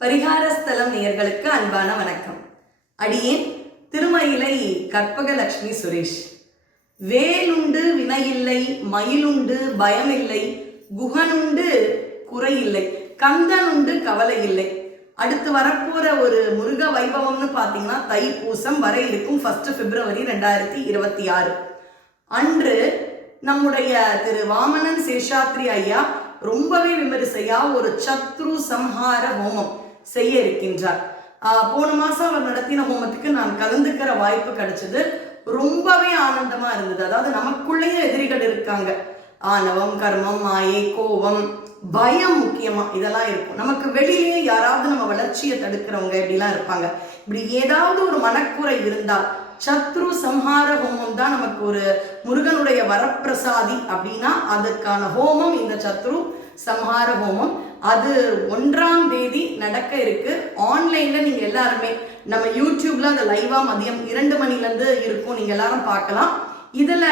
பரிகாரஸ்தலம் நேயர்களுக்கு அன்பான வணக்கம். அடியேன் திருமயிலை கற்பகலட்சுமி சுரேஷ். வேலுண்டு வினையில்லை, மயிலுண்டு பயமில்லை, குகனுண்டு குறையில்லை, கந்தனுண்டு கவலை இல்லை. அடுத்து வரப்போற ஒரு முருக வைபவம்னு பார்த்தீங்கன்னா தைப்பூசம் வர இருக்கும் 1 பிப்ரவரி 2026 அன்று நம்முடைய திரு வாமனன் சேஷாத்ரி ஐயா ரொம்பவே விமரிசையா ஒரு சத்ரு சம்ஹார ஹோமம் செய்ய இருக்கின்றார். போன மாசம் அவர் நடத்தின ஹோமத்துக்கு நான் கலந்துக்கிற வாய்ப்பு கிடைச்சது. ரொம்பவே ஆனந்தமா இருந்தது. அதாவது நமக்குள்ளேயே எதிரிகள் இருக்காங்க. ஆணவம், கர்மம், மாயை, கோபம், பயம் முக்கியமா இதெல்லாம் இருக்கும். நமக்கு வெளியிலேயே யாராவது நம்ம வளர்ச்சியை தடுக்கிறவங்க இப்படிலாம் இருப்பாங்க. இப்படி ஏதாவது ஒரு மனக்குறை இருந்தால் சத்ரு சம்ஹார ஹோமம் தான் நமக்கு ஒரு முருகனுடைய வரப்பிரசாதி அப்படின்னா அதுக்கான ஹோமம் இந்த சத்ரு சம்ஹார ஹோமம். அது 1ஆம் தேதி நடக்க இருக்கு. ஆன்லைன்ல நீங்க எல்லாருமே நம்ம யூடியூப்ல அந்த லைவா மதியம் 2 மணிலேருந்து இருக்கும். நீங்க எல்லாரும் பார்க்கலாம். இதுல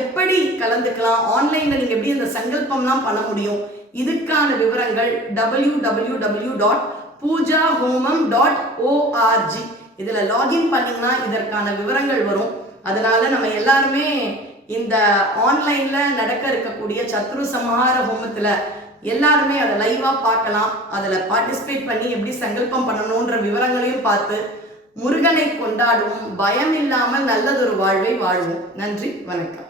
எப்படி கலந்துக்கலாம், ஆன்லைன்ல நீங்க எப்படி அந்த சங்கல்பம்லாம் பண்ண முடியும், இதுக்கான விவரங்கள் www.pujahomam.org இதுல லாகின் பண்ணீங்கன்னா இதற்கான விவரங்கள் வரும். அதனால நம்ம எல்லாருமே இந்த ஆன்லைன்ல நடக்க இருக்கக்கூடிய சத்ரு சம்ஹார ஹோமத்துல எல்லாருமே அதை லைவா பார்க்கலாம். அதுல பார்ட்டிசிபேட் பண்ணி எப்படி சங்கல்பம் பண்ணணும்ன்ற விவரங்களையும் பார்த்து முருகனை கொண்டாடுவோம். பயம் இல்லாமல் நல்லதொரு வாழ்வை வாழ்வோம். நன்றி, வணக்கம்.